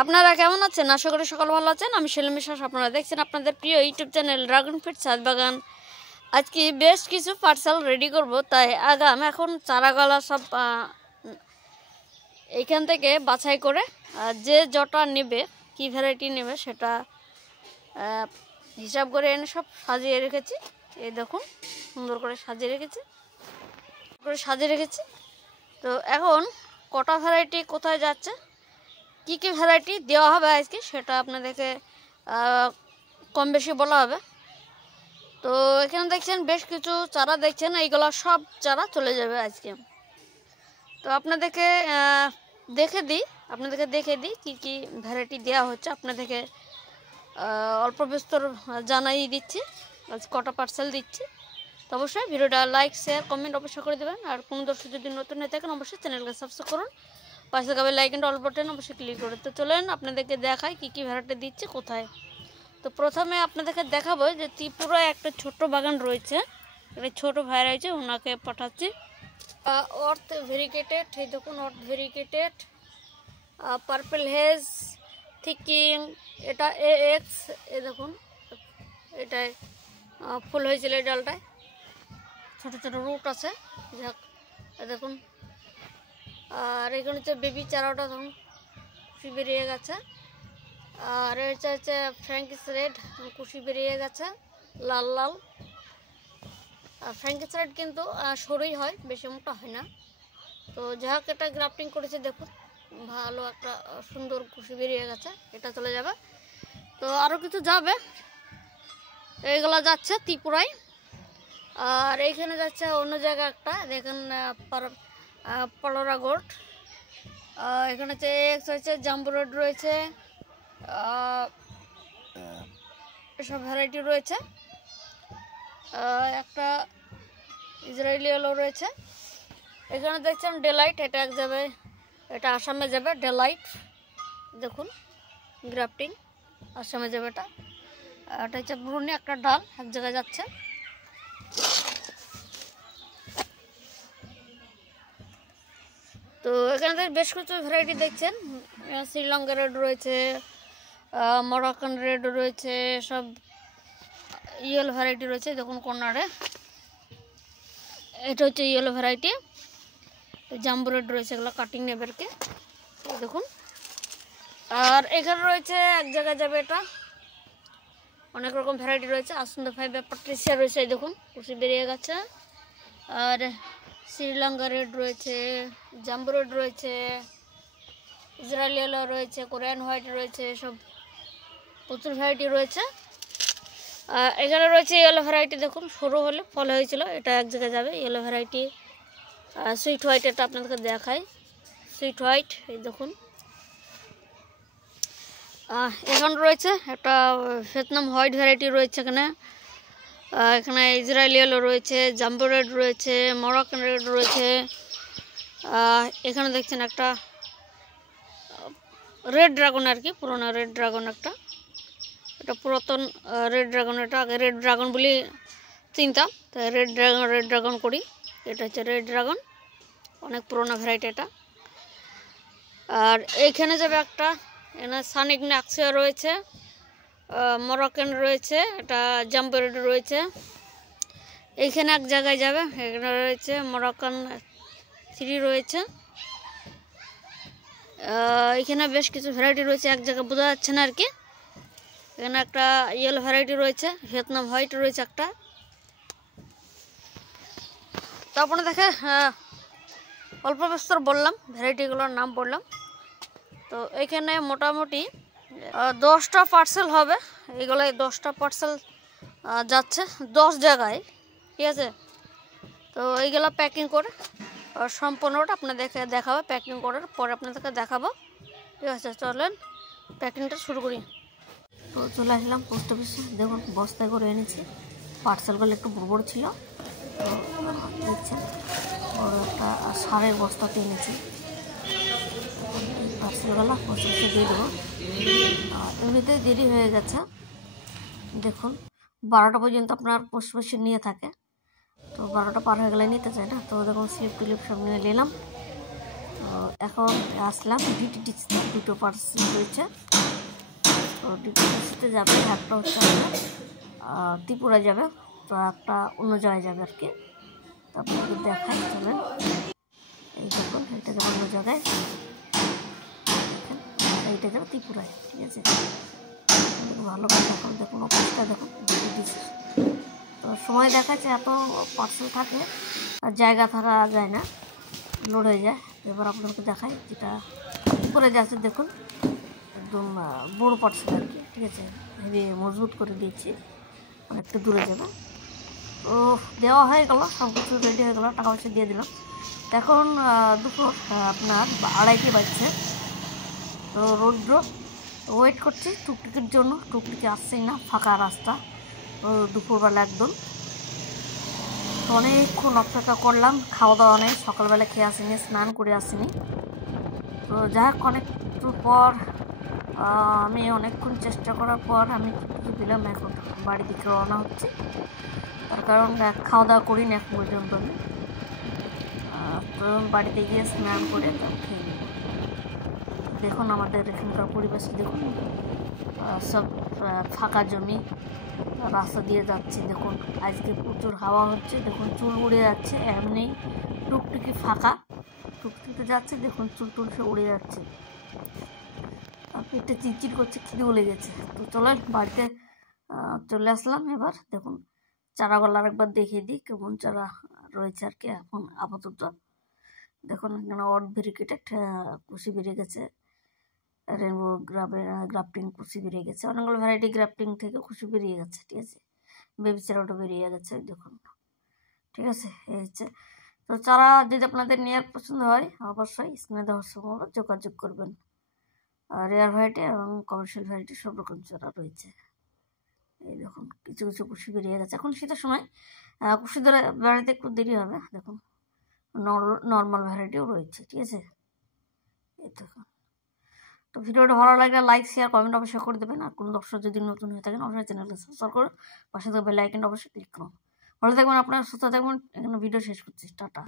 আপনারা কেমন আছেন? আশা করি সকল ভালো আছেন। আমি সেলিম বিশ্বাস। আপনারা দেখছেন আপনাদের প্রিয় ইউটিউব চ্যানেল ড্রাগন ফ্রুট ছাদ বাগান। আজকে বেশ কিছু পার্সেল রেডি করব, তাই এখন চারাগালা সব এইখান থেকে বাছাই করে যে যটা নেবে, কি ভ্যারাইটি নেবে সেটা হিসাব করে এনে সব সাজিয়ে রেখেছি। এই দেখুন, সুন্দর করে সাজিয়ে রেখেছি। তো এখন কটা ভ্যারাইটি কোথায় যাচ্ছে, কি কি ভ্যারাইটি দেওয়া হবে আজকে, সেটা আপনাদেরকে কম বেশি বলা হবে। তো এখানে দেখছেন বেশ কিছু চারা দেখছেন, এইগুলো সব চারা চলে যাবে আজকে। তো আপনাদেরকে দেখে দিই কি কি ভ্যারাইটি দেওয়া হচ্ছে। আপনাদেরকে অল্প বিস্তর জানাই দিচ্ছি আজ কটা পার্সেল দিচ্ছি। তো অবশ্যই ভিডিওটা লাইক শেয়ার কমেন্ট অবশ্যই করে দেবেন। আর কোনো দর্শক যদি নতুন হয়ে থাকেন অবশ্যই চ্যানেলকে সাবস্ক্রাইব করুন, পাশে থাকা লাইক এন্ড অল বাটন অবশ্যই ক্লিক করে। তো চলেন আপনাদেরকে দেখাই কি কি ভ্যারাইটি দিচ্ছি কোথায়। তো প্রথমে আপনাদেরকে দেখাবো যে ত্রিপুরায় একটা ছোট্ট বাগান রয়েছে, একটা ছোট ভাই রয়েছে, ওনাকে পাঠাচ্ছি। অর্থ ভেরিকেটেড, এই দেখুন অর্থ ভেরিকেটেড, পার্পল হেজ থিকিং, এটা এক্স, এ দেখুন এটায় ফুল হয়েছিল, এই ডালটায় ছোটো ছোটো রুট আছে, যাক দেখুন। আর এখানে হচ্ছে বেবি চারাটা তখন কুশি বেরিয়ে গেছে। আর এটা হচ্ছে ফ্র্যাঙ্কিস রেড, কুশি বেরিয়ে গেছে লাল লাল। আর ফ্র্যাঙ্কিস রেড কিন্তু সরুই হয়, বেশি মোটা হয় না। তো যাক এটা গ্রাফটিং করেছে, দেখুন ভালো একটা সুন্দর কুশি বেরিয়ে গেছে, এটা চলে যাবে। তো আরও কিছু যাবে, এইগুলো যাচ্ছে ত্রিপুরায়। আর এইখানে যাচ্ছে অন্য জায়গায় একটা, দেখেন পালোরা গোল্ড। এখানে হচ্ছে এক্স হয়েছে, জাম্বো রেড রয়েছে, এসব ভ্যারাইটি রয়েছে। একটা ইসরায়েলি এলো রয়েছে। এখানে দেখছেন ডেলাইট, এটা এক যাবে, এটা আসামে যাবে। ডেলাইট দেখুন গ্রাফটিং, আসামে যাবে এটা। এটা হচ্ছে ব্রুনি, একটা ডাল এক জায়গায় যাচ্ছে। তো এখানে বেশ কিছু ভ্যারাইটি দেখছেন, শ্রীলঙ্কা রেড রয়েছে, মরক্কান রেড রয়েছে, সব ইয়েলো ভ্যারাইটি রয়েছে। দেখুন কর্নারে এটা হচ্ছে ইয়েলো ভ্যারাইটি, জাম্বো রেড রয়েছে, এগুলো কাটিং নেবেরকে দেখুন। আর এখানে রয়েছে এক জায়গায় যাবে, এটা অনেক রকম ভ্যারাইটি রয়েছে। আসুন ফাইভ প্যাট্রিসিয়া রয়েছে, এই দেখুন কুশি বেরিয়ে গেছে। আর শ্রীলঙ্কা রেড রয়েছে, জাম্বো রেড রয়েছে, ইসরায়েলি ইয়েলো রয়েছে, কোরিয়ান হোয়াইট রয়েছে, সব প্রচুর ভ্যারাইটি রয়েছে। এখানে রয়েছে ইয়েলো ভ্যারাইটি, দেখুন সরু হলে ফল হয়েছিল, এটা এক জায়গায় যাবে ইয়েলো ভ্যারাইটি। সুইট হোয়াইট, এটা আপনাদেরকে দেখাই, সুইট হোয়াইট এই দেখুন। এখানে রয়েছে একটা ভিয়েতনাম হোয়াইট ভ্যারাইটি রয়েছে এখানে। এখানে ইসরায়েলি ইয়েলো রয়েছে, জাম্বো রেড রয়েছে, মরক্কান রেড রয়েছে। এখানে দেখছেন একটা রেড ড্রাগন, আর কি পুরোনো রেড ড্রাগন একটা, এটা পুরাতন রেড ড্রাগন। এটা আগে রেড ড্রাগন বলে চিনতাম, তাই রেড ড্রাগন করি। এটা হচ্ছে রেড ড্রাগন, অনেক পুরোনো ভ্যারাইটি এটা। আর এইখানে যাবে একটা, এখানে সানিগনে আকসিয়া রয়েছে, মরক্কান রয়েছে, এটা জাম্বো রেড রয়েছে। এইখানে এক জায়গায় যাবে, এখানে রয়েছে মরক্কান 3 রয়েছে। এখানে বেশ কিছু ভ্যারাইটি রয়েছে, এক জায়গায় বোঝা যাচ্ছে না আর কি। এখানে একটা ইয়েলো ভ্যারাইটি রয়েছে, ভিয়েতনাম হোয়াইট রয়েছে একটা। তো আপনারা দেখে অল্প বিস্তর বললাম, ভ্যারাইটিগুলোর নাম বললাম। তো এখানে মোটামুটি 10টা পার্সেল হবে, এইগুলো 10টা পার্সেল যাচ্ছে 10 জায়গায়, ঠিক আছে। তো এইগুলো প্যাকিং করে সম্পূর্ণটা আপনাদেরকে দেখাবো, প্যাকিং করার পরে আপনাদেরকে দেখাবো, ঠিক আছে। চলেন প্যাকিংটা শুরু করি। তো চলে আসলাম পোস্ট অফিসে, দেখুন বস্তায় করে এনেছি। পার্সেলগুলো একটু বড় বড় ছিল, তো দেখছেন বড় একটা সারের বস্তাতে এনেছি। পার্সেলগুলো পোস্ট অফিসে দিয়ে দেবো। এমনিতেই দেরি হয়ে গেছে, দেখুন 12টা পর্যন্ত আপনার পোস্ট অফিসে নিয়ে থাকে। তো 12টা পার হয়ে গেলে নিতে চাই না, তো দেখুন স্লিপ টিলিপ সব নিয়ে নিলাম। এখন আসলাম ডিটিডিসিতে, দুটো পার্সেল রয়েছে। তো ডিটিডিসিতে যাবে, একটা হচ্ছে আপনার ত্রিপুরা যাবে, তো একটা অন্য জায়গায় যাবে আর কি। তো আপনাকে দেখাই, চলেন। এই দেখুন, এটা যাবে অন্য জায়গায়, দেখেন এইটা যাবে ত্রিপুরায়, ঠিক আছে। ভালো করে দেখুন, দেখুন অফিসটা দেখুন, ডিটিডিসি। তো সময় দেখাচ্ছে, এত পার্সেল থাকে আর জায়গা থাকা যায় না, লোড হয়ে যায়। এবার আপনাকে দেখাই যেটা করে যাচ্ছে, দেখুন একদম বড়ো পার্সেল আর কি, ঠিক আছে। হেভি মজবুত করে দিয়েছি, অনেকটা দূরে যাবে। তো দেওয়া হয়ে গেল, সব কিছু রেডি হয়ে গেলো, টাকা পয়সা দিয়ে দিলাম। এখন দুপুর আপনার 2:30 বাজছে। তো রৌদ্র, ওয়েট করছি টুকটুকির জন্য, টুকটুকি আসছেই না, ফাঁকা রাস্তা, দুপুরবেলা একদম। তো অনেকক্ষণ অপেক্ষা করলাম, খাওয়া দাওয়া নেই, সকালবেলা খেয়ে আসিনি, স্নান করে আসিনি। তো যাই হোক, অনেকটু পর আমি অনেকক্ষণ চেষ্টা করার পর আমি টুকটুকি দিলাম। এখন বাড়ি দিকে রওনা হচ্ছে, তার কারণ খাওয়া দাওয়া করিনি এখন পর্যন্ত আমি। তো বাড়িতে গিয়ে স্নান করে তো খেয়ে নেব। দেখুন আমাদের এখানকার পরিবেশ দেখুন, সব ফাঁকা জমি, রাস্তা দিয়ে যাচ্ছে। দেখুন আজকে প্রচুর হাওয়া হচ্ছে, দেখুন চুল উড়ে যাচ্ছে, এমনি টুকটুকি ফাঁকা, টুকটুকি যাচ্ছে, দেখুন চুল টুল সে উড়ে যাচ্ছে, আর পেটে চিরচির করছে, খিদেও লেগেছে। তো চলেন বাড়িতে চলে আসলাম। এবার দেখুন চারাগুলো আরেকবার দেখিয়ে দিই কেমন চারা রয়েছে আর কি এখন আপাতত। দেখুন এখানে অড ভেরিকেটেড কুশি বেরিয়ে গেছে, রেনবো গ্রাফটিং কুশি বেরিয়ে গেছে, অনেকগুলো ভ্যারাইটি গ্রাফটিং থেকে কুশি বেরিয়ে গেছে, ঠিক আছে। বেবি চারাটা বেরিয়ে গেছে, দেখুন, ঠিক আছে। এই হচ্ছে, তো চারা যদি আপনাদের নেওয়ার পছন্দ হয় অবশ্যই স্ক্রিনে দেওয়ার সময় যোগাযোগ করবেন। রেয়ার ভ্যারাইটি এবং কমার্শিয়াল ভ্যারাইটি সব রকম চারা রয়েছে। এই দেখুন কিছু কিছু কুশি বেরিয়ে গেছে, এখন শীতের সময় কুশি ধরে বেড়াতে একটু দেরি হবে। দেখুন নর্মাল ভ্যারাইটিও রয়েছে, ঠিক আছে। এই দেখুন। তো ভিডিওটা ভালো লাগলে লাইক শেয়ার কমেন্ট অবশ্যই করে দেবেন। আর কোনো দর্শক যদি নতুন হয়ে থাকেন অবশ্যই চ্যানেলকে সাবস্ক্রাইব করুন, পাশে থাকবে বেল আইকনটা অবশ্যই ক্লিক করুন। ভালো থাকবেন আপনারা, সুস্থ থাকবেন। এখানে ভিডিও শেষ করছি, টাটা।